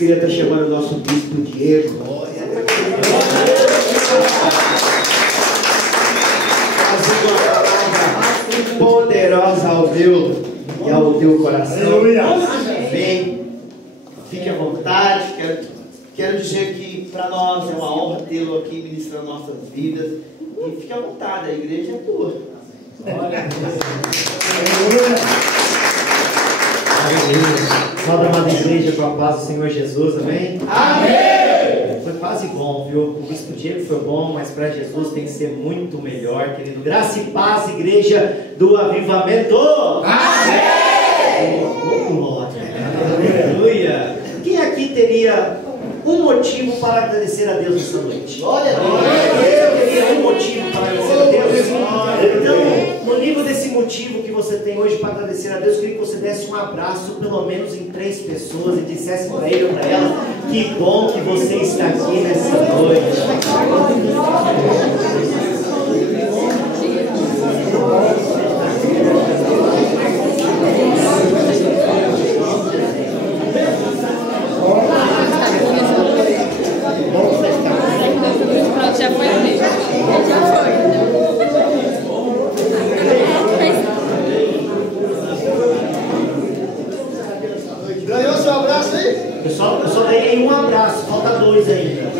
Queria estar chamando o nosso bispo Diego. Fazendo uma palavra poderosa ao meu e ao teu coração. Amém. Fique à vontade. Quero dizer que para nós é uma honra tê-lo aqui ministrando nossas vidas. E fique à vontade, a igreja é tua. Glória a Deus. Salve, amada igreja, com a paz do Senhor Jesus, amém? Amém! Foi quase bom, viu? O bispo Diego foi bom, mas para Jesus tem que ser muito melhor, querido. Graça e paz, igreja do avivamento! Amém! Aleluia! Quem aqui teria um motivo para agradecer a Deus nessa noite? Glória a Deus! Eu teria um motivo para agradecer a Deus. Então, no nível desse motivo que você tem hoje para agradecer a Deus, eu queria que você desse um abraço, pelo menos em 3 pessoas, e dissesse para ele ou para ela: que bom que você está aqui nessa noite. Já foi. Ganhou seu abraço aí? Eu só ganhei um abraço, falta 2 ainda.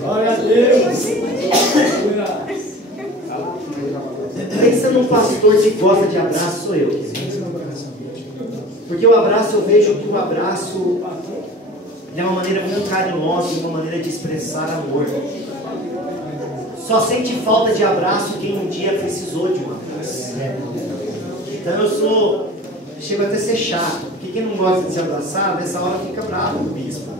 Glória a Deus! Pensa num pastor que gosta de abraço, sou eu. Porque o abraço, eu vejo que o abraço é uma maneira muito carinhosa, uma maneira de expressar amor. Só sente falta de abraço quem um dia precisou de um abraço. Então chego até a ser chato, porque quem não gosta de se abraçar, nessa hora fica bravo com o bispo.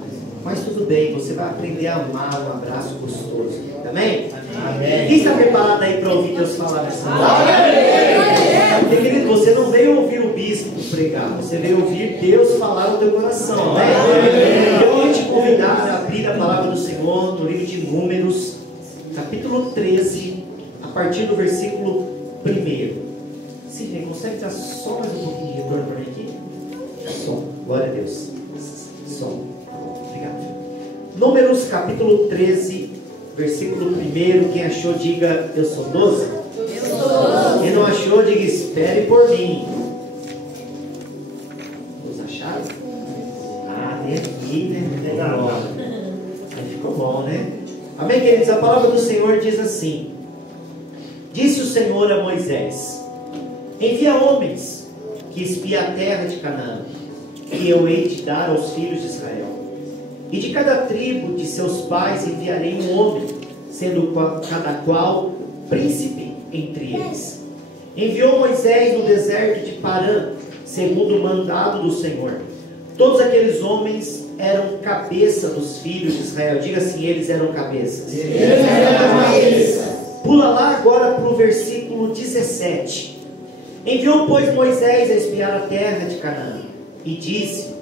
Mas tudo bem, você vai aprender a amar um abraço gostoso. Amém? Amém. Quem está preparado aí para ouvir Deus falar nessa noite? Porque, querido, você não veio ouvir o bispo pregar, você veio ouvir Deus falar no teu coração. Amém? Eu vou te convidar a abrir a palavra do Senhor no livro de Números, capítulo 13, a partir do versículo 1. Sidney, consegue dar só mais um pouquinho de retorno para mim aqui? Som, glória a Deus. Som, obrigado. Números capítulo 13, versículo 1. Quem achou, diga: eu sou 12. Quem não achou, diga: espere por mim. Os acharam? Ah, tem aqui, né? Legal. Aí ficou bom, né? Amém, queridos? A palavra do Senhor diz assim: disse o Senhor a Moisés: envia homens que espiem a terra de Canaã, que eu hei de dar aos filhos de Israel. E de cada tribo de seus pais enviarei um homem, sendo cada qual príncipe entre eles. Enviou Moisés no deserto de Parã, segundo o mandado do Senhor. Todos aqueles homens eram cabeça dos filhos de Israel. Diga assim: eles eram cabeças. Pula lá agora para o versículo 17. Enviou, pois, Moisés a espiar a terra de Canaã, e disse: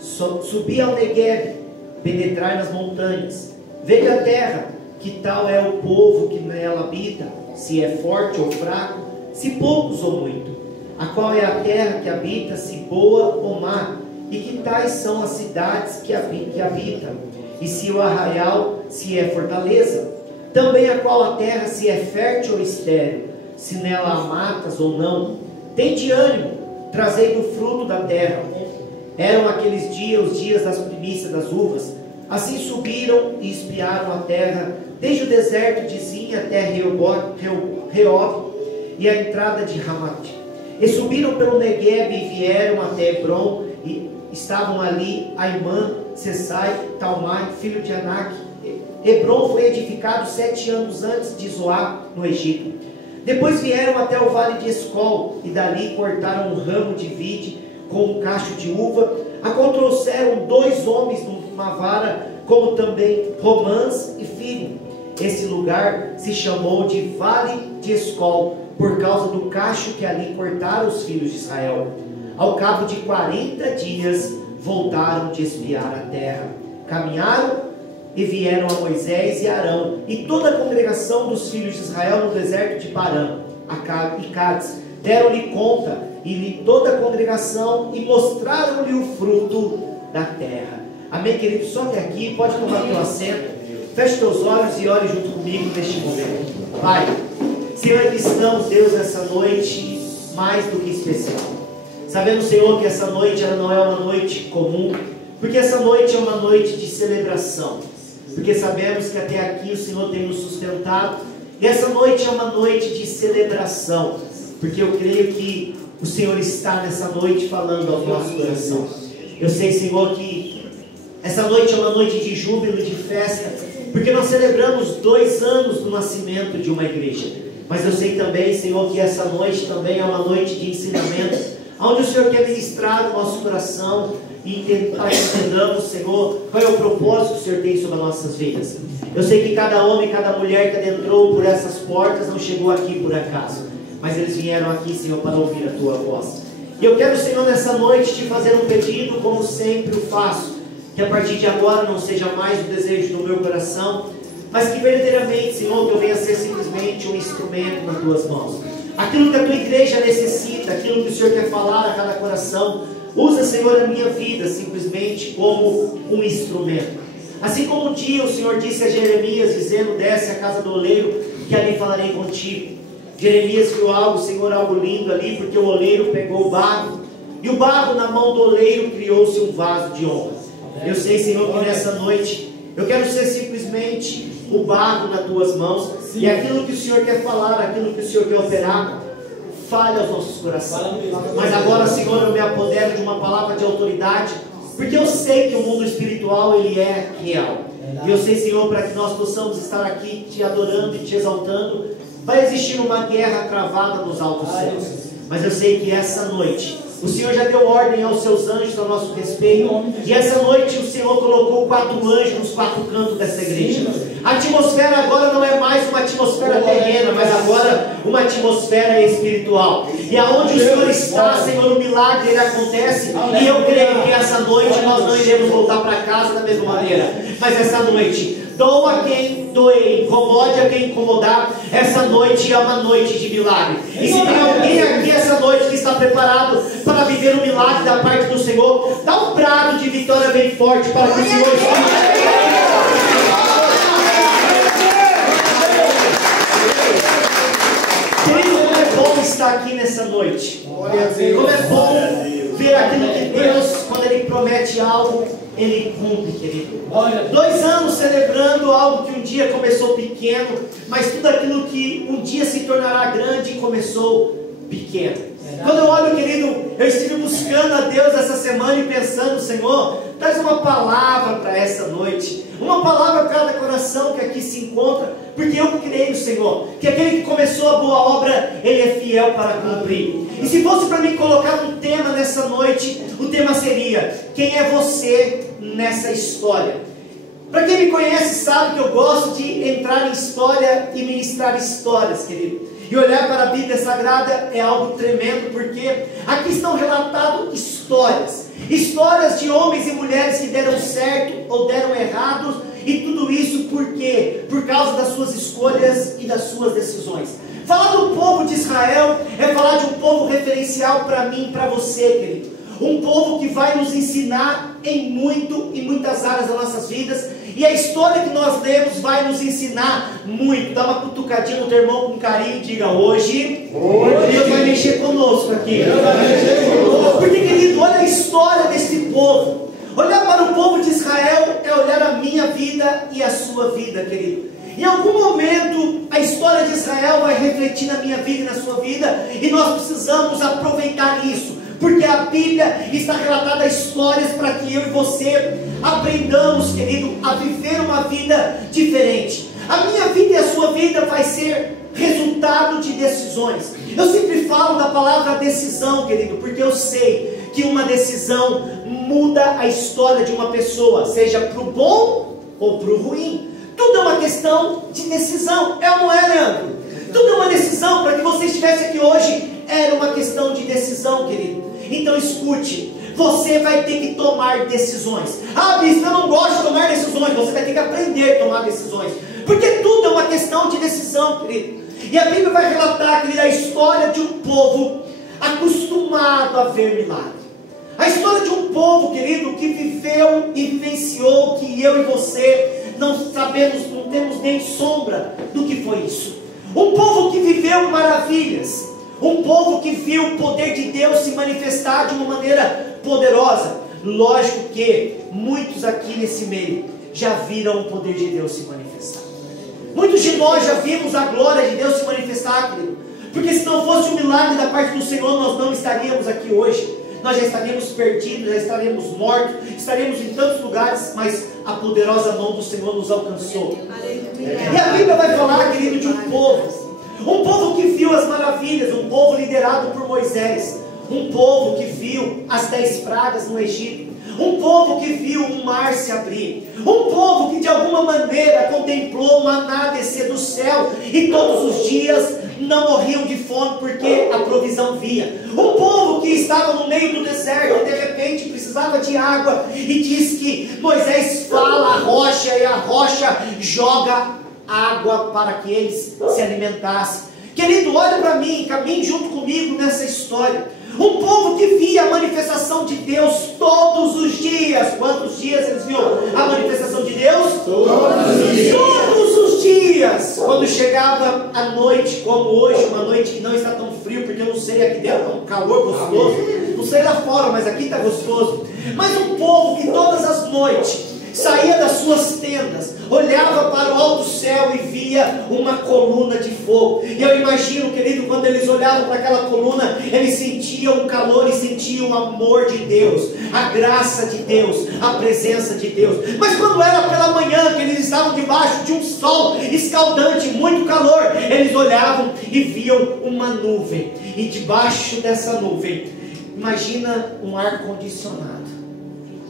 subi ao Neguebe, penetrai nas montanhas, vede a terra, que tal é o povo que nela habita, se é forte ou fraco, se poucos ou muito, a qual é a terra que habita, se boa ou má, e que tais são as cidades que habitam, e se o arraial se é fortaleza, também a qual a terra se é fértil ou estéril, se nela há matas ou não. Tende ânimo, trazei do fruto da terra. Eram aqueles dias os dias das primícias das uvas. Assim subiram e espiaram a terra, desde o deserto de Zin até Reob e a entrada de Ramat. E subiram pelo Neguebe e vieram até Hebron, e estavam ali Aimã, Sessai, Talmai, filho de Anak. Hebron foi edificado 7 anos antes de Zoar, no Egito. Depois vieram até o vale de Escol, e dali cortaram um ramo de vide com um cacho de uva, a qual trouxeram 2 homens numa vara, como também romãs e figo. Esse lugar se chamou de Vale de Escol, por causa do cacho que ali cortaram os filhos de Israel. Ao cabo de 40 dias, voltaram de espiar a terra. Caminharam e vieram a Moisés e Arão e toda a congregação dos filhos de Israel no deserto de Parã. Acabe e Cádiz, deram-lhe conta e toda a congregação e mostraram-lhe o fruto da terra. Amém, querido? Só até aqui, pode tomar teu assento, feche teus olhos e ore junto comigo neste momento. Pai, Senhor, aqui estamos, Deus, essa noite mais do que especial. Sabemos, Senhor, que essa noite ela não é uma noite comum, porque essa noite é uma noite de celebração, porque sabemos que até aqui o Senhor tem nos sustentado, e essa noite é uma noite de celebração, porque eu creio que o Senhor está nessa noite falando ao nosso coração. Eu sei, Senhor, que essa noite é uma noite de júbilo, de festa, porque nós celebramos 2 anos do nascimento de uma igreja. Mas eu sei também, Senhor, que essa noite também é uma noite de ensinamento, onde o Senhor quer ministrar o nosso coração e para que entendamos, Senhor, qual é o propósito que o Senhor tem sobre as nossas vidas. Eu sei que cada homem, cada mulher que adentrou por essas portas não chegou aqui por acaso, mas eles vieram aqui, Senhor, para ouvir a Tua voz. E eu quero, Senhor, nessa noite te fazer um pedido, como sempre o faço, que a partir de agora não seja mais o desejo do meu coração, mas que verdadeiramente, Senhor, que eu venha ser simplesmente um instrumento nas Tuas mãos. Aquilo que a Tua igreja necessita, aquilo que o Senhor quer falar a cada coração, usa, Senhor, a minha vida simplesmente como um instrumento. Assim como um dia o Senhor disse a Jeremias, dizendo: desce à casa do oleiro, que ali falarei contigo. Jeremias viu algo, Senhor, algo lindo ali, porque o oleiro pegou o barro, e o barro na mão do oleiro criou-se um vaso de honra. Eu sei, Senhor, que nessa noite eu quero ser simplesmente o barro nas Tuas mãos, e aquilo que o Senhor quer falar, aquilo que o Senhor quer operar, fale aos nossos corações. Mas agora, Senhor, eu me apodero de uma palavra de autoridade, porque eu sei que o mundo espiritual ele é real. E eu sei, Senhor, para que nós possamos estar aqui te adorando e te exaltando, vai existir uma guerra travada nos altos céus. Mas eu sei que essa noite o Senhor já deu ordem aos seus anjos a nosso respeito, e essa noite o Senhor colocou 4 anjos nos 4 cantos dessa igreja. A atmosfera agora não é mais uma atmosfera terrena, mas agora uma atmosfera espiritual. E aonde o Senhor está, Senhor, o milagre ele acontece, e eu creio que essa noite nós não iremos voltar para casa da mesma maneira, mas essa noite doa quem doer, incomode a quem incomodar. Essa noite é uma noite de milagre. E se tem alguém aqui essa noite que está preparado para viver o milagre da parte do Senhor, dá um brado de vitória bem forte para que o Senhor esteja. Querido, como é bom estar aqui nessa noite. Como é bom ver aquilo que Deus, quando Ele promete algo, Ele cumpre, querido. 2 anos celebrando algo que um dia começou pequeno, mas tudo aquilo que um dia se tornará grande começou pequeno. Quando eu olho, querido, eu estive buscando a Deus essa semana e pensando: Senhor, traz uma palavra para essa noite, uma palavra para cada coração que aqui se encontra, porque eu creio, Senhor, que aquele que começou a boa obra, Ele é fiel para cumprir. E se fosse para mim colocar um tema nessa noite, o tema seria: quem é você nessa história? Para quem me conhece sabe que eu gosto de entrar em história e ministrar histórias, querido. E olhar para a Bíblia Sagrada é algo tremendo, porque aqui estão relatadas histórias de homens e mulheres que deram certo ou deram errado, e tudo isso por quê? Por causa das suas escolhas e das suas decisões. Falar do povo de Israel é falar de um povo referencial para mim e para você, querido. Um povo que vai nos ensinar em muitas áreas das nossas vidas. E a história que nós lemos vai nos ensinar muito. Dá uma cutucadinha no teu irmão com carinho e diga: hoje Deus vai mexer conosco aqui. Porque, querido, olha a história desse povo. Olhar para o povo de Israel é olhar a minha vida e a sua vida, querido. Em algum momento a história de Israel vai refletir na minha vida e na sua vida, e nós precisamos aproveitar isso, porque a Bíblia está relatada histórias para que eu e você aprendamos, querido, a viver uma vida diferente. A minha vida e a sua vida vai ser resultado de decisões. Eu sempre falo da palavra decisão, querido, porque eu sei que uma decisão muda a história de uma pessoa, seja para o bom ou para o ruim. Tudo é uma questão de decisão, é ou não é, Leandro? Tudo é uma decisão. Para que você estivesse aqui hoje, era uma questão de decisão, querido. Então escute, você vai ter que tomar decisões. Ah, bispo, eu não gosto de tomar decisões. Você vai ter que aprender a tomar decisões, porque tudo é uma questão de decisão, querido. E a Bíblia vai relatar, querido, a história de um povo acostumado a ver milagre. A história de um povo, querido, que viveu e vivenciou, que eu e você não sabemos, não temos nem sombra do que foi isso. Um povo que viveu maravilhas. Um povo que viu o poder de Deus se manifestar de uma maneira poderosa. Lógico que muitos aqui nesse meio já viram o poder de Deus se manifestar. Muitos de nós já vimos a glória de Deus se manifestar, querido. Porque se não fosse um milagre da parte do Senhor, nós não estaríamos aqui hoje. Nós já estaríamos perdidos, já estaríamos mortos, estaríamos em tantos lugares, mas a poderosa mão do Senhor nos alcançou. E a Bíblia vai falar, querido, de um povo que viu as maravilhas, um povo liderado por Moisés, um povo que viu as 10 pragas no Egito, um povo que viu o mar se abrir, um povo que de alguma maneira contemplou o maná descer do céu, e todos os dias não morriam de fome porque a provisão via. Um povo que estava no meio do deserto e de repente precisava de água, e diz que Moisés fala a rocha e a rocha joga água para que eles se alimentassem. Querido, olha para mim, caminhe junto comigo nessa história. Um povo que via a manifestação de Deus todos os dias. Quantos dias eles viam a manifestação de Deus? Todos os dias. Quando chegava a noite, como hoje, uma noite que não está tão frio, porque eu não sei, aqui dentro é um calor gostoso. Não sei lá fora, mas aqui está gostoso. Mas um povo que todas as noites saía das suas tendas, olhava para o alto céu e via uma coluna de fogo. E eu imagino, querido, quando eles olhavam para aquela coluna, eles sentiam o calor e sentiam o amor de Deus, a graça de Deus, a presença de Deus. Mas quando era pela manhã, que eles estavam debaixo de um sol escaldante, muito calor, eles olhavam e viam uma nuvem. E debaixo dessa nuvem, imagina um ar-condicionado.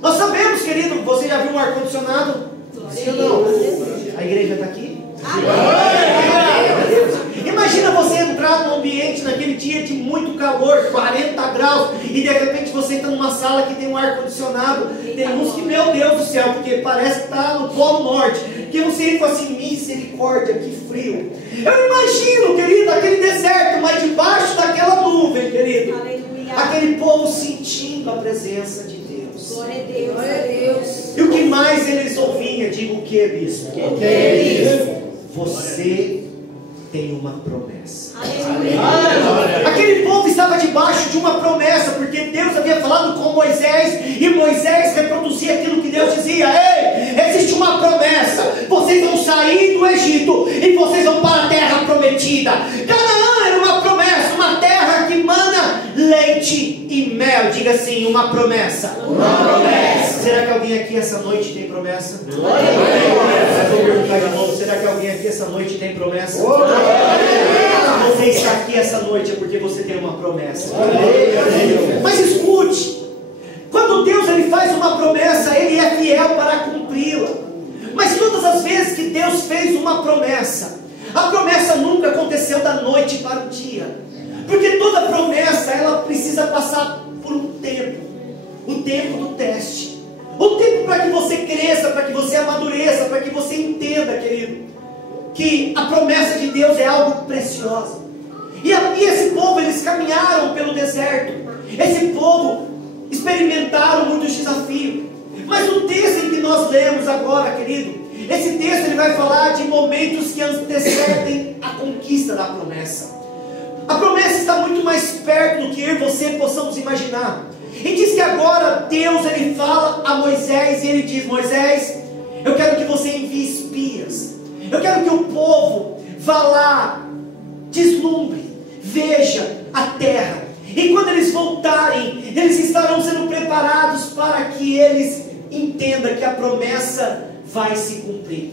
Nós sabemos, querido, você já viu um ar-condicionado? Sim ou não? A igreja está aqui? Imagina você entrar num ambiente naquele dia de muito calor, 40 graus, e de repente você entra numa sala que tem um ar-condicionado. Tem uns que, meu Deus do céu, porque parece que está no Polo Norte, que você entra assim, misericórdia, que frio. Eu imagino, querido, aquele deserto, mas debaixo daquela nuvem, querido, aquele povo sentindo a presença de Deus. Glória a Deus, glória a Deus. E o que mais eles ouviam? Diga o que, bispo? O que? Você tem uma promessa. Aleluia. Aquele povo estava debaixo de uma promessa, porque Deus havia falado com Moisés, e Moisés reproduzia aquilo que Deus dizia. Ei, existe uma promessa, vocês vão sair do Egito, e vocês vão para a terra prometida. Canaã era uma promessa, uma terra que mana leite e mel. Diga assim, uma promessa. Uma promessa. Será que alguém aqui essa noite tem promessa? Vou perguntar de novo, será que alguém aqui essa noite tem promessa? Você está aqui essa noite é porque você tem uma promessa. Mas escute, quando Deus ele faz uma promessa, Ele é fiel para cumpri-la. Mas todas as vezes que Deus fez uma promessa, a promessa nunca aconteceu da noite para o dia. Porque toda promessa, ela precisa passar por um tempo. O tempo do teste. O tempo para que você cresça, para que você amadureça, para que você entenda, querido, que a promessa de Deus é algo precioso. E esse povo, eles caminharam pelo deserto. Esse povo experimentaram muitos desafios. Mas o texto em que nós lemos agora, querido, esse texto ele vai falar de momentos que antecedem a conquista da promessa. A promessa está muito mais perto do que eu e você possamos imaginar. E diz que agora Deus ele fala a Moisés e ele diz: Moisés, eu quero que você envie espias. Eu quero que o povo vá lá, deslumbre, veja a terra. E quando eles voltarem, eles estarão sendo preparados para que eles entendam que a promessa vai se cumprir.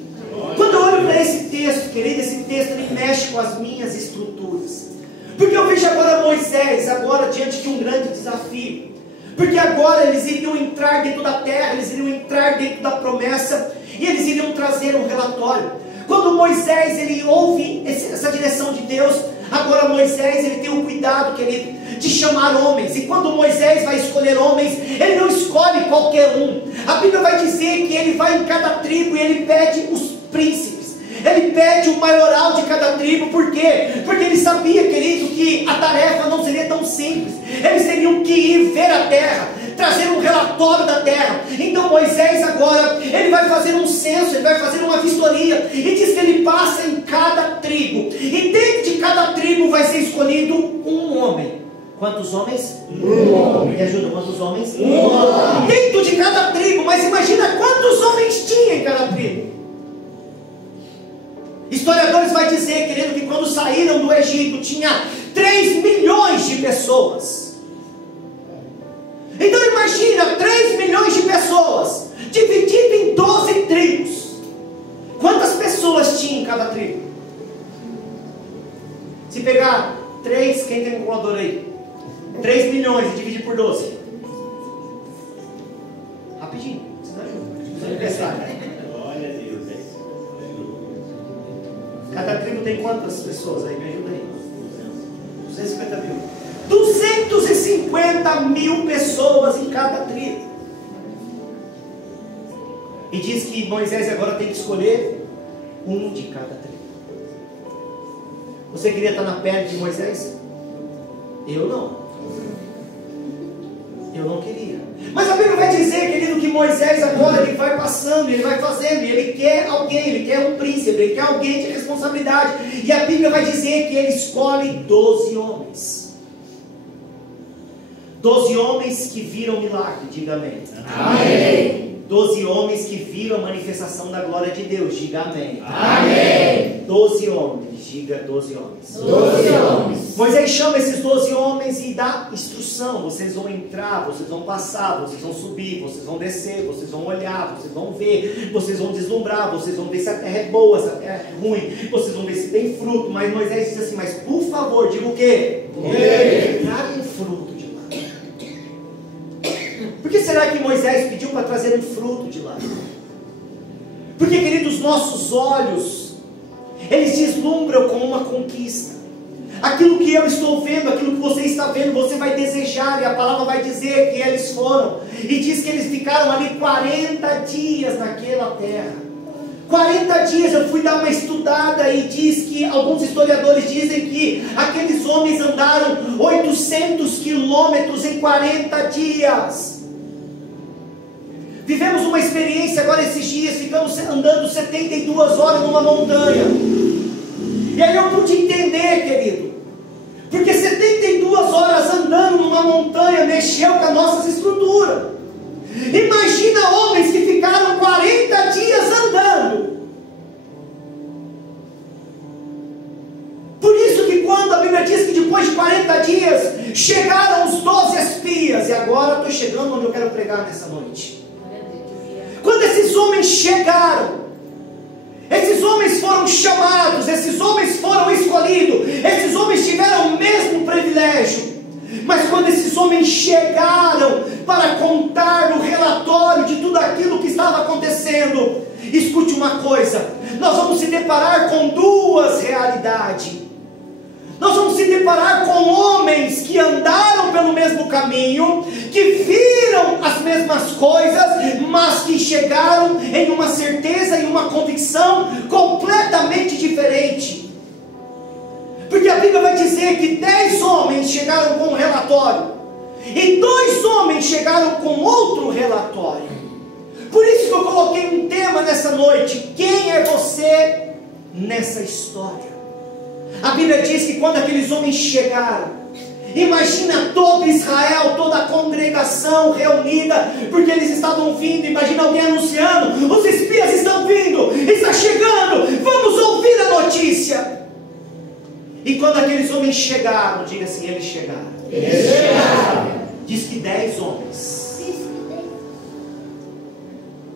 Quando eu olho para esse texto, querido, esse texto ele mexe com as minhas estruturas. Porque eu vejo agora Moisés, agora diante de um grande desafio. Porque agora eles iriam entrar dentro da terra, eles iriam entrar dentro da promessa, e eles iriam trazer um relatório. Quando Moisés ele ouve essa direção de Deus, agora Moisés ele tem o cuidado, querido, de chamar homens. E quando Moisés vai escolher homens, ele não escolhe qualquer um. A Bíblia vai dizer que ele vai em cada tribo e ele pede os príncipes. Ele pede o maioral de cada tribo. Por quê? Porque ele sabia, querido, que a tarefa não seria tão simples. Eles teriam que ir ver a terra, trazer um relatório da terra. Então Moisés agora, ele vai fazer um censo, ele vai fazer uma vistoria, e diz que ele passa em cada tribo, e dentro de cada tribo vai ser escolhido um homem. Quantos homens? Um homem. Me ajuda, quantos homens? Um homem. Dentro de cada tribo, mas imagina quantos homens tinha em cada tribo. Historiadores vão dizer, querido, que quando saíram do Egito tinha 3 milhões de pessoas. Então imagina 3 milhões de pessoas dividido em 12 tribos. Quantas pessoas tinha em cada tribo? Se pegar 3, quem tem um calculador aí? 3 milhões e dividir por 12. Rapidinho, você não ajuda. Glória a Deus. Cada tribo tem quantas pessoas aí? Me ajuda aí. 250 mil. 250 mil pessoas em cada tribo. E diz que Moisés agora tem que escolher um de cada tribo. Você queria estar na pele de Moisés? Eu não. Eu não queria. Mas a Bíblia vai dizer, querido, que Moisés agora ele vai passando, ele vai fazendo, e ele quer alguém, ele quer um príncipe, ele quer alguém de responsabilidade. E a Bíblia vai dizer que ele escolhe 12 homens. 12 homens que viram milagre, diga amém. Amém. 12 homens que viram a manifestação da glória de Deus, diga amém. Amém. 12 homens, diga 12 homens. 12 homens. Moisés chama esses 12 homens e dá instrução: vocês vão entrar, vocês vão passar, vocês vão subir, vocês vão descer, vocês vão olhar, vocês vão ver, vocês vão deslumbrar, vocês vão ver se a terra é boa, se a terra é ruim, vocês vão ver se tem fruto. Mas Moisés diz assim: mas por favor, diga o quê? Traga um fruto de lá. Por que será que Moisés pediu para trazer um fruto de lá? Porque, queridos, nossos olhos, eles deslumbram com uma conquista. Aquilo que eu estou vendo, aquilo que você está vendo, você vai desejar. E a palavra vai dizer que eles foram, e diz que eles ficaram ali 40 dias naquela terra. 40 dias. Eu fui dar uma estudada e diz que alguns historiadores dizem que aqueles homens andaram 800 quilômetros em 40 dias. Vivemos uma experiência agora esses dias, ficamos andando 72 horas numa montanha. E aí eu pude entender, querido, porque 72 horas andando numa montanha mexeu com as nossas estruturas. Imagina homens que ficaram 40 dias andando. Por isso que quando a Bíblia diz que depois de 40 dias chegaram os 12 espias, e agora estou chegando onde eu quero pregar nessa noite. Quando esses homens chegaram, esses homens foram chamados, esses homens foram escolhidos, esses homens tiveram o mesmo privilégio. Mas quando esses homens chegaram para contar o relatório de tudo aquilo que estava acontecendo, escute uma coisa: nós vamos se deparar com duas realidades. Nós vamos se deparar com homens que andaram pelo mesmo caminho, que viram as mesmas coisas, mas que chegaram em uma certeza e uma convicção completamente diferente. Porque a Bíblia vai dizer que 10 homens chegaram com um relatório, e 2 homens chegaram com outro relatório. Por isso que eu coloquei um tema nessa noite: quem é você nessa história? A Bíblia diz que quando aqueles homens chegaram, imagina todo Israel, toda a congregação reunida, porque eles estavam vindo. Imagina alguém anunciando: os espias estão vindo, está chegando, vamos ouvir a notícia. E quando aqueles homens chegaram, diga assim: eles chegaram. Eles chegaram. Diz que 10 homens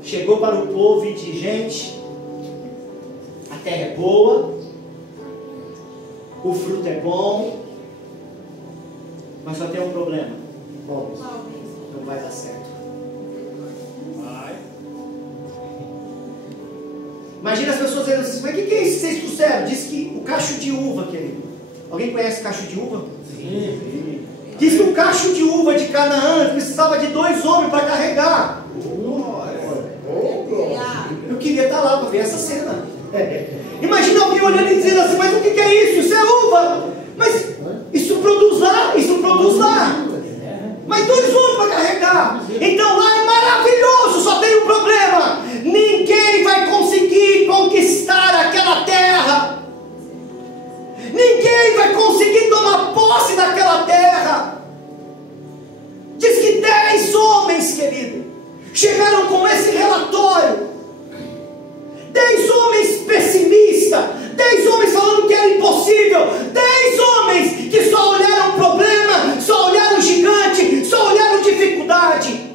chegou para o povo e disse: gente, a terra é boa, o fruto é bom, mas só tem um problema: não vai dar certo. Imagina as pessoas dizendo assim: mas o que é isso que vocês trouxeram? Diz que o cacho de uva, querido. Alguém conhece cacho de uva? Sim. Diz que o cacho de uva de Canaã precisava de 2 homens para carregar. Eu queria estar lá para ver essa cena. Imagina alguém olhando e dizendo assim: mas o que é isso? Isso é uva. Mas isso produz lá, isso produz lá. Mas 2 uvas para carregar. Então lá é maravilhoso, só tem um problema: ninguém vai conseguir conquistar aquela terra. Ninguém vai conseguir tomar posse daquela terra. Diz que 10 homens, querido, chegaram com esse relatório. 10 homens pessimistas, 10 homens falando que era impossível, 10 homens que só olharam o problema, só olharam o gigante, só olharam dificuldade.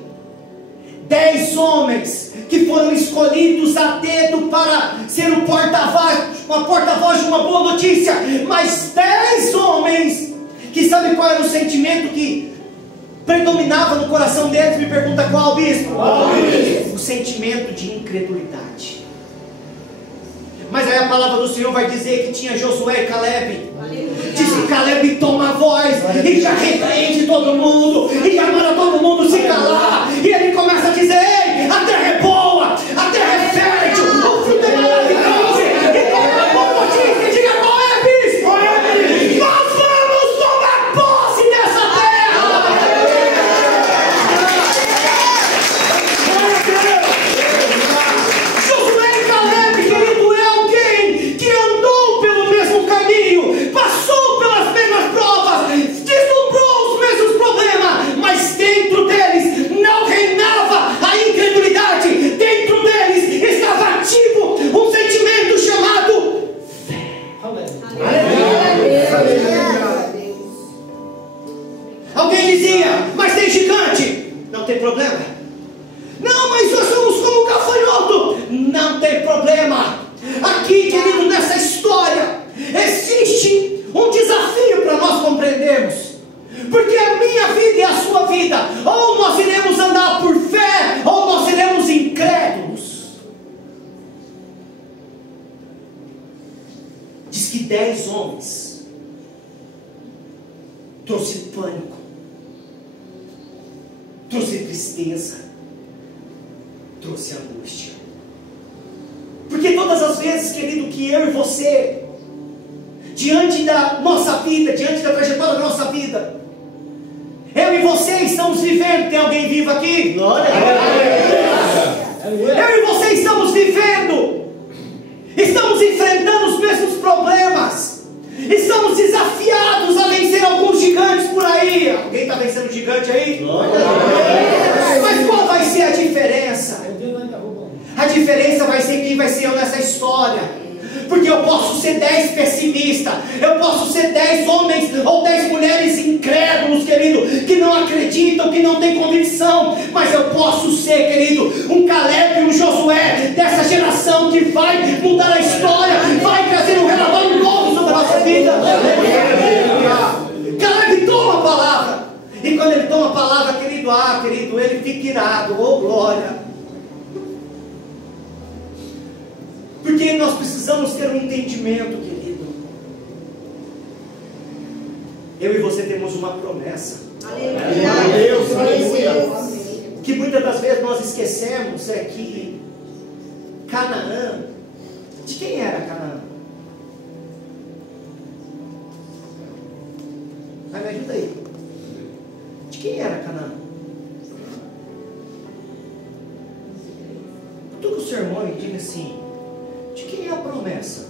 10 homens que foram escolhidos a dedo para ser o porta-voz de uma boa notícia, mas 10 homens que sabe qual era o sentimento que predominava no coração deles? Me pergunta qual, bispo? O sentimento de incredulidade. Mas aí a palavra do Senhor vai dizer que tinha Josué e Caleb. Diz que Caleb toma a voz e já repreende todo mundo, e já manda todo mundo se calar, e ele começa a dizer: ei, a terra é boa, a terra é fértil, o fruto é maravilhoso. E qual é a boa notícia? Diga qual é, bispo? Nós vamos tomar posse dessa terra. Josué e Caleb, querido, é alguém que andou pelo mesmo caminho, passou pelas mesmas provas, deslumbrou os mesmos problemas, mas dentro deles não reinava a incredulidade, dentro deles estava ativo um sentimento chamado fé. Alguém dizia: mas tem gigante, não tem problema. Não, mas nós somos como gafanhoto, não tem problema. Aqui, querido, nessa história existe um desafio para nós compreendermos, porque a minha vida e a sua vida, ou nós iremos andar por fé, ou nós seremos incrédulos. Diz que 10 homens trouxe pânico, trouxe tristeza, trouxe angústia. Porque todas as vezes, querido, que eu e você, diante da nossa vida, diante da trajetória da nossa vida, eu e você estamos vivendo. Tem alguém vivo aqui? Glória a Deus. Eu e você estamos vivendo, estamos enfrentando os mesmos problemas, estamos desafiados a vencer alguns gigantes por aí. Alguém está vencendo gigante aí? Glória a Deus. Mas qual vai ser a diferença? A diferença vai ser quem vai ser eu nessa história. Porque eu posso ser 10 pessimistas, eu posso ser 10 homens ou 10 mulheres incrédulos, querido, que não acreditam, que não têm convicção. Mas eu posso ser, querido, um Caleb e um Josué dessa geração que vai mudar a história, vai trazer um relatório novo sobre a nossa vida. Caleb toma a palavra, e quando ele toma a palavra, querido, ele fica irado. Oh glória! Porque nós precisamos ter um entendimento, querido. Eu e você temos uma promessa. Aleluia. O que muitas das vezes nós esquecemos é que Canaã, de quem era Canaã? Vai, me ajuda aí. De quem era Canaã? Toca o sermão e diga assim: de quem é a promessa?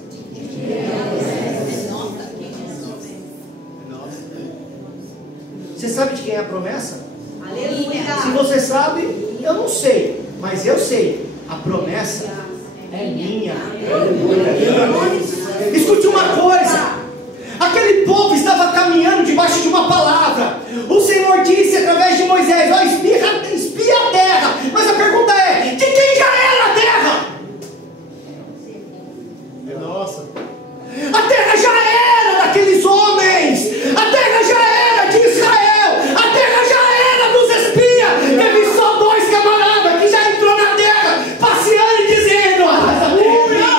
Você sabe de quem é a promessa? Aleluia. Se você sabe, eu não sei, mas eu sei. A promessa é minha. Escute uma coisa: aquele povo estava caminhando debaixo de uma palavra. O Senhor disse através de Moisés: ó, espia a terra. Mas a pergunta é: de quem já era a terra? Nossa. A terra já era daqueles homens, a terra já era de Israel, a terra já era dos espias. Teve só 2 camaradas que já entrou na terra, passeando e dizendo: essa terra é minha,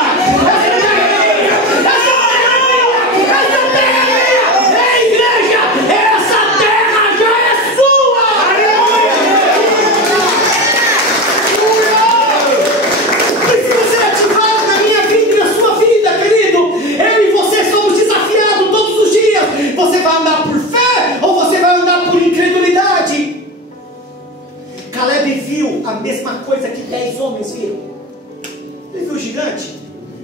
essa terra é minha, essa terra é minha, essa terra é minha. Ei, igreja, essa terra mesma coisa que 10 homens viram? Ele viu o gigante?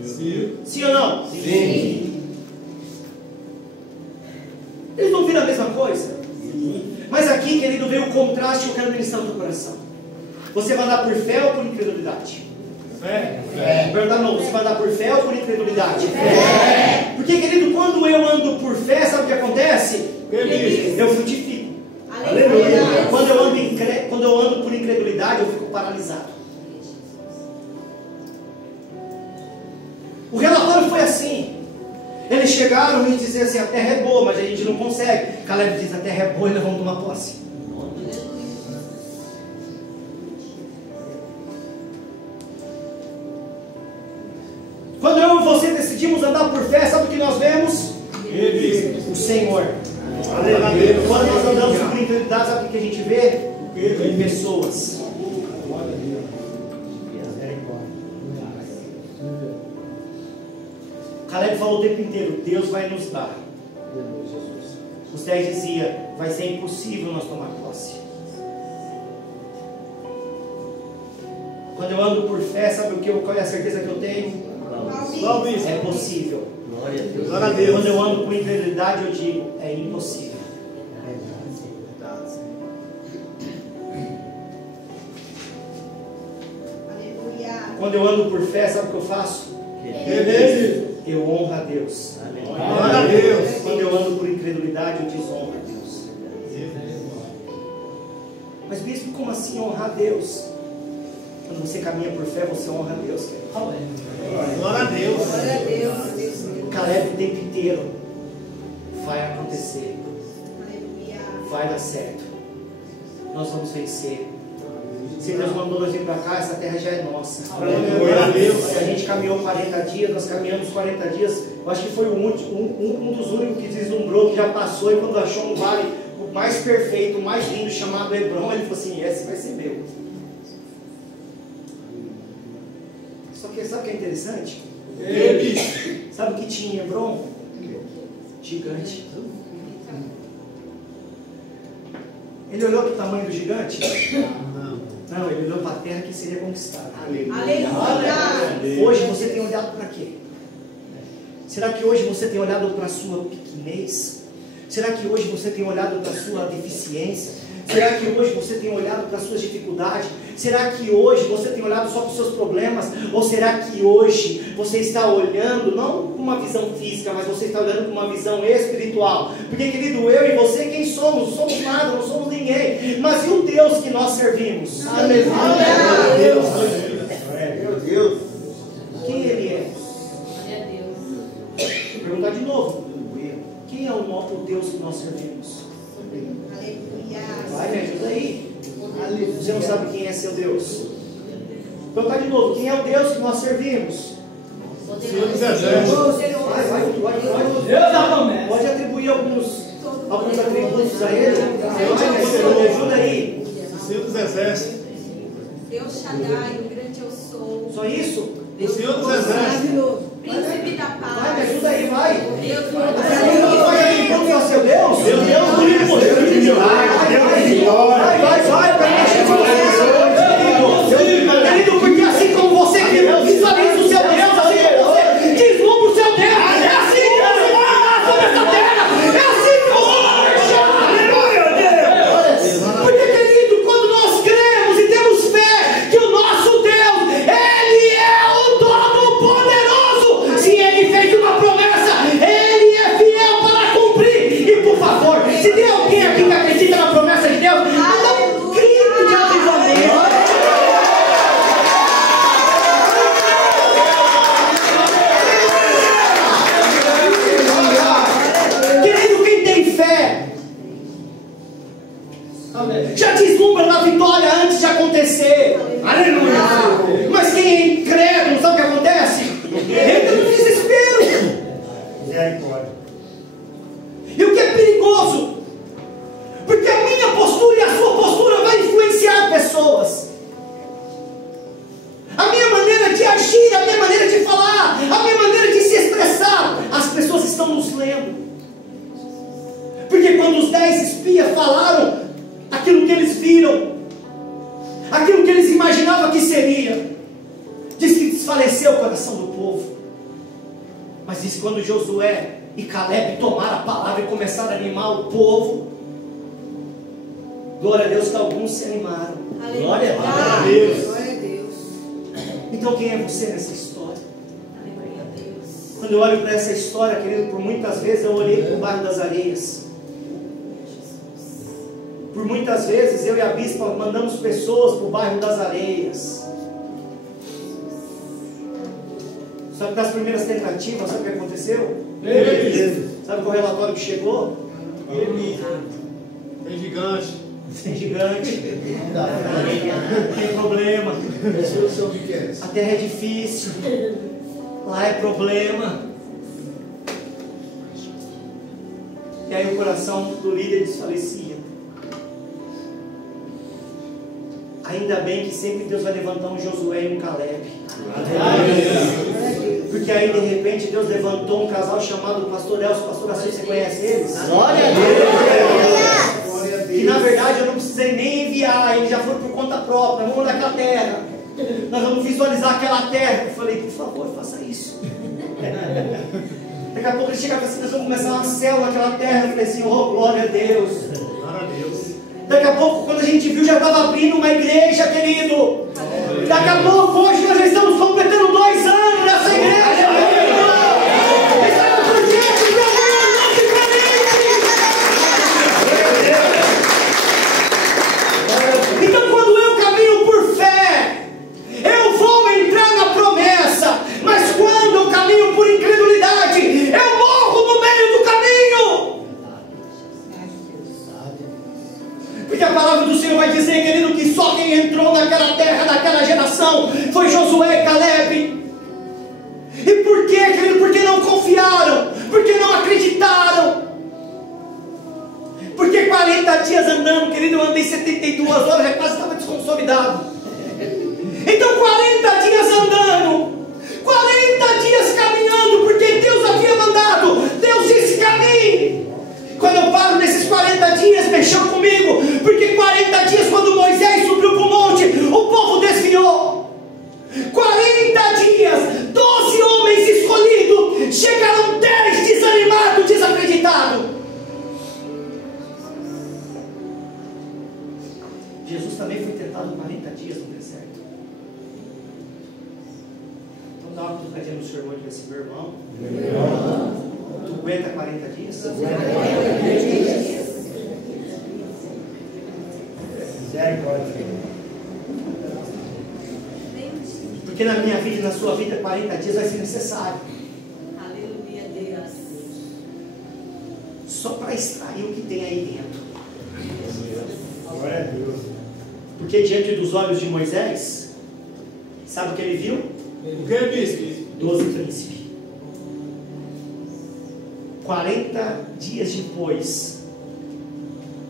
Sim. Sim ou não? Sim. Eles não viram a mesma coisa? Mas aqui, querido, veio o contraste que eu quero ministrar no teu coração. Você vai andar por fé ou por incredulidade? Fé. Perguntar não, você vai andar por fé ou por incredulidade? Fé. Porque, querido, quando eu ando por fé, sabe o que acontece? Eu frutifico. Aleluia. Quando eu ando por incredulidade, eu fico paralisado. O relatório foi assim. Eles chegaram e diziam assim: a terra é boa, mas a gente não consegue. Caleb diz: a terra é boa e nós vamos tomar posse. Quando eu e você decidimos andar por fé, sabe o que nós vemos? O Senhor. Aleluia. Quando nós andamos por incredulidade, sabe o que a gente vê? Pessoas. Caleb falou o tempo inteiro: Deus vai nos dar. Os 10 diziam: vai ser impossível nós tomar posse. Quando eu ando por fé, sabe qual é a certeza que eu tenho? É possível. Glória a Deus. Glória a Deus. Quando eu ando por incredulidade, eu digo: é impossível. Quando eu ando por fé, sabe o que eu faço? Eu honro a Deus. Glória a Deus. Quando eu ando por incredulidade, eu desonro a Deus. Mas bispo, como assim honrar a Deus? Quando você caminha por fé, você honra a Deus. Glória a Deus. Caleb o tempo inteiro: vai acontecer, vai dar certo, nós vamos vencer. Se Deus mandou nós vir para cá, essa terra já é nossa. Glória a Deus. Se a gente caminhou 40 dias, nós caminhamos 40 dias. Eu acho que foi um dos únicos que deslumbrou, que já passou, e quando achou um vale o mais perfeito, o mais lindo, chamado Hebron, ele falou assim: esse vai ser meu. Só que sabe o que é interessante? Sabe o que tinha em Hebron? Gigante. Ele olhou para o tamanho do gigante? Não, ele olhou para a terra que seria conquistada. Aleluia. Hoje você tem olhado para quê? Será que hoje você tem olhado para a sua pequenez? Será que hoje você tem olhado para a sua deficiência? Será que hoje você tem olhado para as suas dificuldades? Será que hoje você tem olhado só para os seus problemas? Ou será que hoje você está olhando, não com uma visão física, mas você está olhando com uma visão espiritual? Porque, querido, eu e você, quem somos? Não somos nada, não somos ninguém. Mas e o Deus que nós servimos? Aleluia. Meu Deus. Quem Ele é? Glória a Deus. Vou perguntar de novo. Quem é o Deus que nós servimos? Vai, me ajuda aí. Você não sabe quem é seu Deus? Vou perguntar de novo. Quem é o Deus que nós servimos? Senhor dos Exércitos. Pode atribuir alguns atributos a Ele. Me ajuda aí. Senhor dos Exércitos. Deus Shaddai, o grande eu sou. Só isso? O Senhor dos Exércitos. Príncipe da Vai, paz. me ajuda aí, vai. Deus Qual que é o seu Deus? Deus de poder, de milagre, Deus de vitória. Querido, porque assim como você visualiza o seu Deus, assim como você deslumbra o seu Deus, é assim que você vai andar sobre essa terra, é assim que hoje. Porque, querido, quando nós cremos e temos fé que o nosso Deus, Ele é o Todo-Poderoso, se Ele fez uma promessa, Ele é fiel para cumprir. E por favor, se tem alguém aqui que acredita na promessa de Deus, dá um grito de avivamento. Querido, quem tem fé já deslumbra na vitória antes de acontecer. Aleluia. Mas quem é incrédulo, sabe o que acontece? Entra no desespero. E o que é perigoso? Porque a minha postura e a sua postura vai influenciar pessoas. A minha maneira de agir, a minha maneira de falar, a minha maneira de se expressar, as pessoas estão nos lendo. Porque quando os 10 espias falaram aquilo que eles viram, aquilo que eles imaginaram, seria. Diz que desfaleceu o coração do povo. Mas diz que quando Josué e Caleb tomaram a palavra e começaram a animar o povo, glória a Deus que alguns se animaram. Glória a Deus. Glória a Deus. Então quem é você nessa história? Glória a Deus. Quando eu olho para essa história, querido, por muitas vezes eu olhei para o bairro das Areias. Por muitas vezes eu e a bispa mandamos pessoas para o bairro das Areias. Só que das primeiras tentativas, sabe o que aconteceu? Sabe qual relatório que chegou? Tem gigante. Tem gigante. Tem problema. A terra é difícil. Lá é problema. E aí o coração do líder desfalecia. Ainda bem que sempre Deus vai levantar um Josué e um Caleb. Porque aí de repente Deus levantou um casal chamado Pastor Elcio, Pastor Assis, você conhece eles? Glória a Deus. Que na verdade eu não precisei nem enviar, eles já foram por conta própria. Vamos naquela terra, nós vamos visualizar aquela terra. Eu falei, por favor, faça isso. Daqui a pouco eles chegaram assim, nós vamos começar uma célula naquela terra. Eu falei assim, oh glória a Deus. Glória a Deus. Daqui a pouco, quando a gente viu, já estava abrindo uma igreja, querido. Daqui a pouco, hoje nós já estamos completando 2 anos nessa igreja. E sabe por quê? Porque o Senhor não se permite. Então, quando eu caminho por fé, eu vou entrar na promessa. Mas quando eu caminho por incredulidade, eu morro no meio do caminho. Porque a palavra do Senhor vai dizer, querido, que só quem entrou naquela terra, naquela geração, foi Josué e Caleb. E por quê, querido? Porque não confiaram, porque não acreditaram. Porque 40 dias andando, querido, eu andei 72 horas, já quase estava desconsolidado. Então 40 dias andando, 40 dias caminhando, porque Deus havia mandado, Deus disse caminhe. Quando eu paro nesses 40 dias, mexeu comigo, porque 40 dias quando Moisés subiu para o monte, o povo desviou. 40 dias, 12 homens escolhidos, chegaram 10 desanimados, desacreditados. Jesus também foi tentado 40 dias no deserto. Então dá uma cutucadinha no seu irmão e diz assim, meu irmão, tu aguenta 40 dias? Porque na minha vida e na sua vida 40 dias vai ser necessário. Aleluia, Deus. Só para extrair o que tem aí dentro. Glória a Deus. Porque diante dos olhos de Moisés, sabe o que ele viu? O que é, bispo? 12 príncipes. 40 dias depois,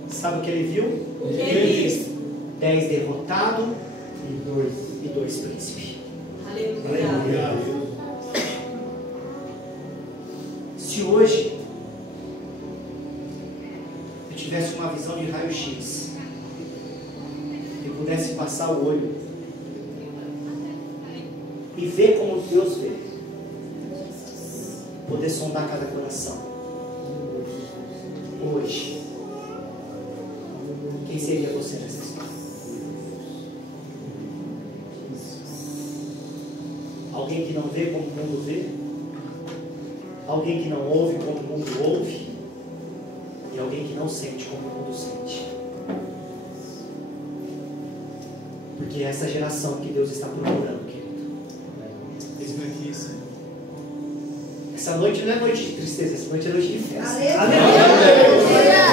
sabe o que ele viu? O que ele diz? 10 derrotados e 2 príncipes. Aleluia. Se hoje eu tivesse uma visão de raio-x e pudesse passar o olho e ver como Deus vê, poder sondar cada coração, hoje, quem seria você nessa história? Alguém que não vê como o mundo vê? Alguém que não ouve como o mundo ouve? E alguém que não sente como o mundo sente? Porque é essa geração que Deus está procurando, querido. Eis-me aqui, Senhor. Essa noite não é noite de tristeza, essa noite é noite de festa. Glória a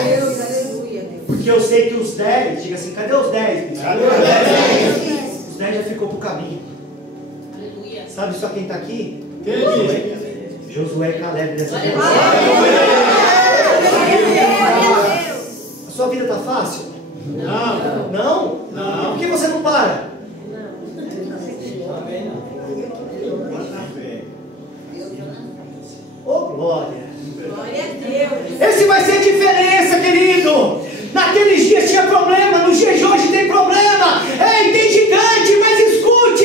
Deus. Aleluia, Deus. Porque eu sei que os 10, diga assim, cadê os 10? Bispo? Cadê os 10? Os 10 já ficou para o caminho. Aleluia. Sabe só quem está aqui? Quem é? Josué e Caleb dessa Glória geração. Deus. A sua vida está fácil? Não. Não? Não. Por que você não para? Oh, glória! Glória a Deus. Esse vai ser a diferença, querido. Naqueles dias tinha problema, nos dias de hoje tem problema. Ei, tem gigante, mas escute.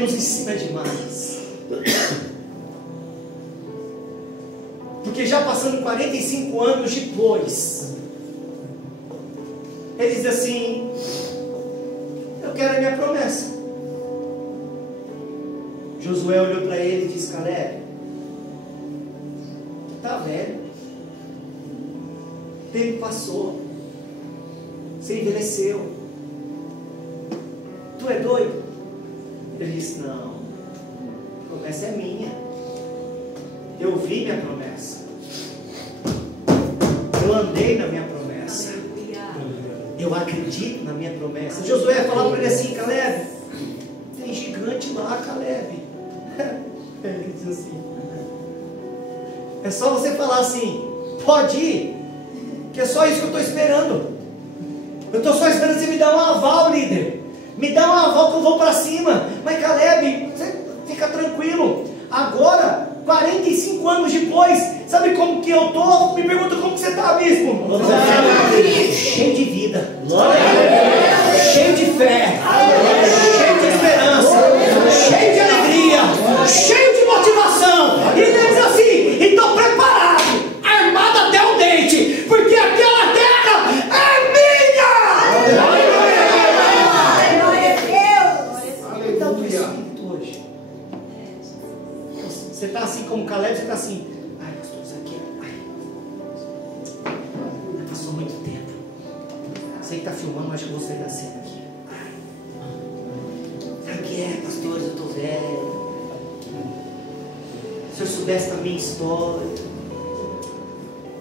Bíblia nos ensina demais. Porque já passando 45 anos depois, ele diz assim: eu quero a minha promessa. Josué olhou para ele e disse: Caleb, tu está velho, o tempo passou, você envelheceu, tu é doido? Ele disse: não, a promessa é minha, eu vi minha promessa, eu andei na minha promessa, eu acredito na minha promessa. Josué falava para ele assim: Caleb, tem gigante lá, Caleb. Ele diz assim: é só você falar assim, pode ir, que é só isso que eu estou esperando. Eu estou só esperando você me dar um aval, líder. Me dá um aval que eu vou para cima. Mas Caleb, você fica tranquilo. Agora, 45 anos depois, sabe como que eu estou? Me pergunta como que você está, bispo. Cheio de vida, cheio de fé, cheio de esperança, cheio de alegria, cheio de motivação. E ele diz assim: e estou preparado, armado até o dente, porque aquela terra é minha. Então, o Espírito hoje, você está assim como Caleb, você está assim: ai, pastor, isso aqui passou muito tempo. Você que está filmando, acho que você da cena aqui. Sabe o que é, pastor? Eu estou velho. Se eu soubesse da minha história,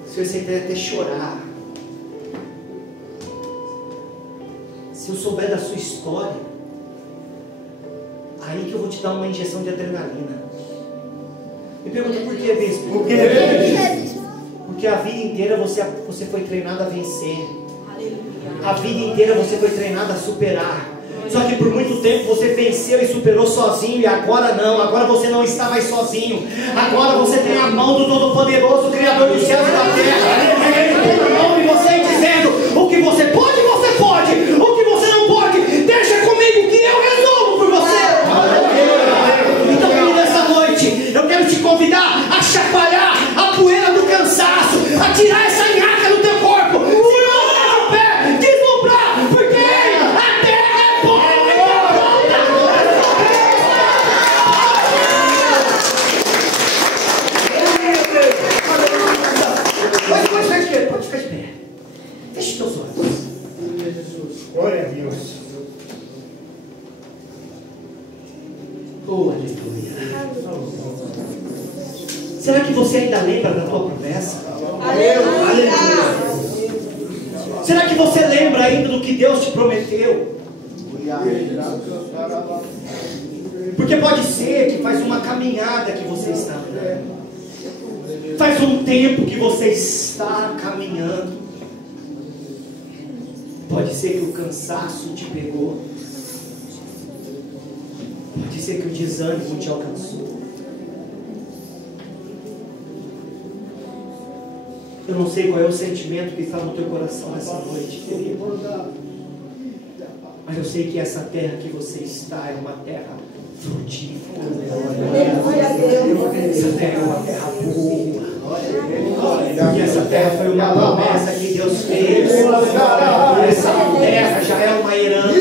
se eu sei até chorar, se eu souber da sua história, aí que eu vou te dar uma injeção de adrenalina. Me pergunta por quê, bispo? Por quê? Porque a vida inteira você foi treinado a vencer. A vida inteira você foi treinado a superar. Só que por muito tempo você venceu e superou sozinho, e agora não, agora você não está mais sozinho. Agora você tem a mão do Todo-Poderoso, Criador dos céus e da terra. Ele tem a mão de você dizendo: o que você pode, você pode. O que você não pode, deixa comigo que eu resolvo por você. Então, querido, nessa noite eu quero te convidar a chacoalhar a poeira do cansaço, a tirar essa nhaca do teu corpo, se colocar de pé, deslumbrar, porque a terra é boa e pronta. Pode ficar de pé. Feche teus olhos. Glória a Deus. Oh, aleluia. Será que você ainda lembra da tua promessa? Aleluia. Será que você lembra ainda do que Deus te prometeu? Porque pode ser que faz uma caminhada que você está andando. Faz um tempo que você está caminhando. Pode ser que o cansaço te pegou. Pode ser que o desânimo te alcançou. Eu não sei qual é o sentimento que está no teu coração nessa noite, querido. Mas eu sei que essa terra que você está é uma terra frutífera. Essa terra é uma terra boa. Porque essa terra foi uma promessa que Deus fez. Essa terra já é uma herança.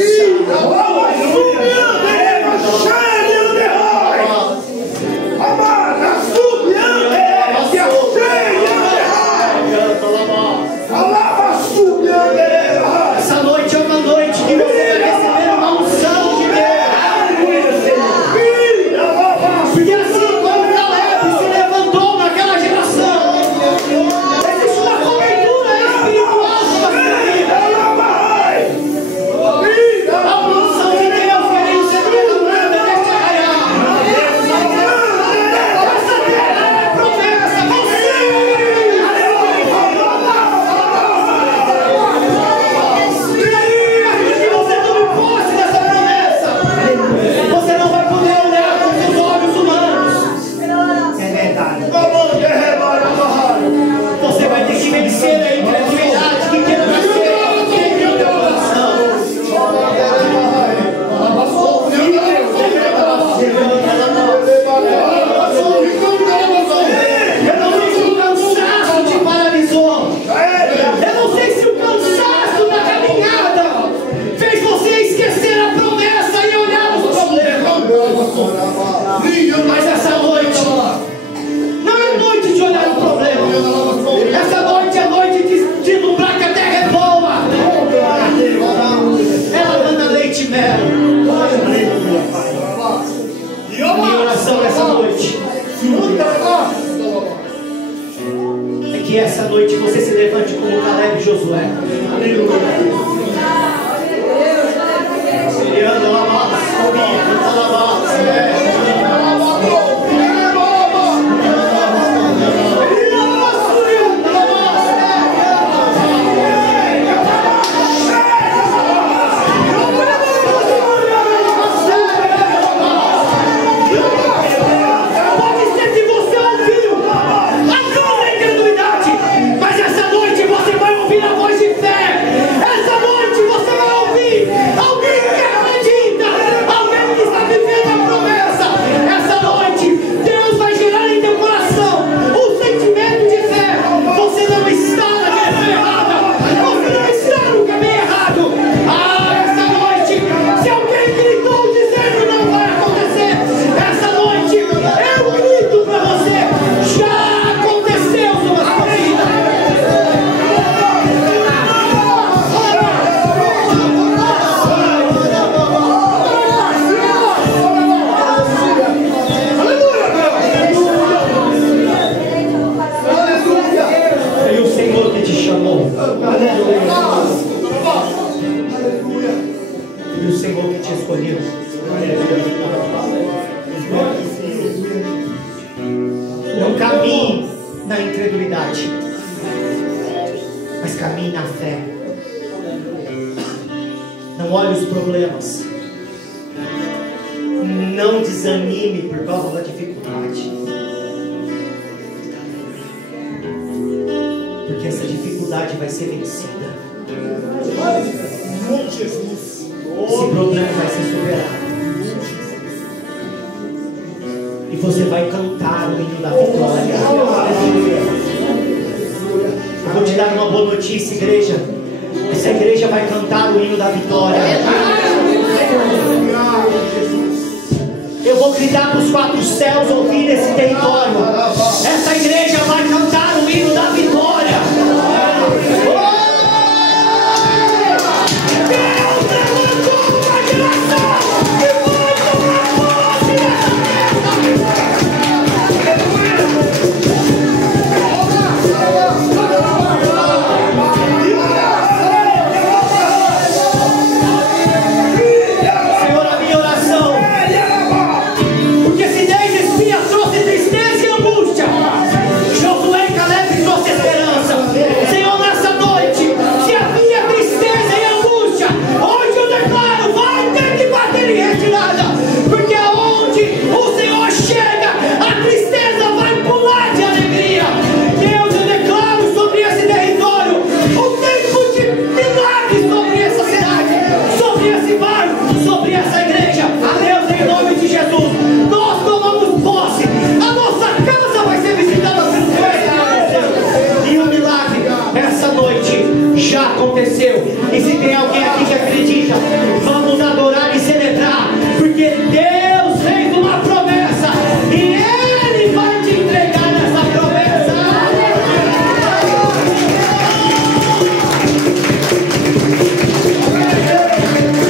Essa noite é uma noite que você vai receber uma unção de Deus. Porque assim como Caleb se levantou naquela geração, existe uma cobertura espiritual sobre a sua vida. Mas essa noite não é noite de olhar o problema. Essa noite é noite de lembrar que a terra é boa. Ela manda leite e mel. Minha oração nessa noite é que essa noite você se levante como Caleb e Josué. Ele anda lá, mas essa noite você vai ouvir a voz de fé. Essa noite você vai ouvir alguém que acredita, alguém que está vivendo a promessa. Essa noite Deus vai gerar em teu coração um sentimento de fé. Você não está na direção errada, você não está no caminho errado. Essa noite, se alguém gritou dizendo não vai acontecer, essa noite eu grito para você: já aconteceu sobre a sua vida. Foi o Senhor que te chamou. Foi o Senhor que te escolheu. Não caminhe na incredulidade, mas caminhe na fé. Não olhe os problemas. Não desanime por causa da dificuldade, porque essa dificuldade vai ser vencida. Esse problema vai ser superado. E você vai cantar o hino da vitória. Eu vou te dar uma boa notícia, igreja. Essa igreja vai cantar o hino da vitória. Eu vou gritar para os quatro céus ouvir esse território. Essa igreja vai cantar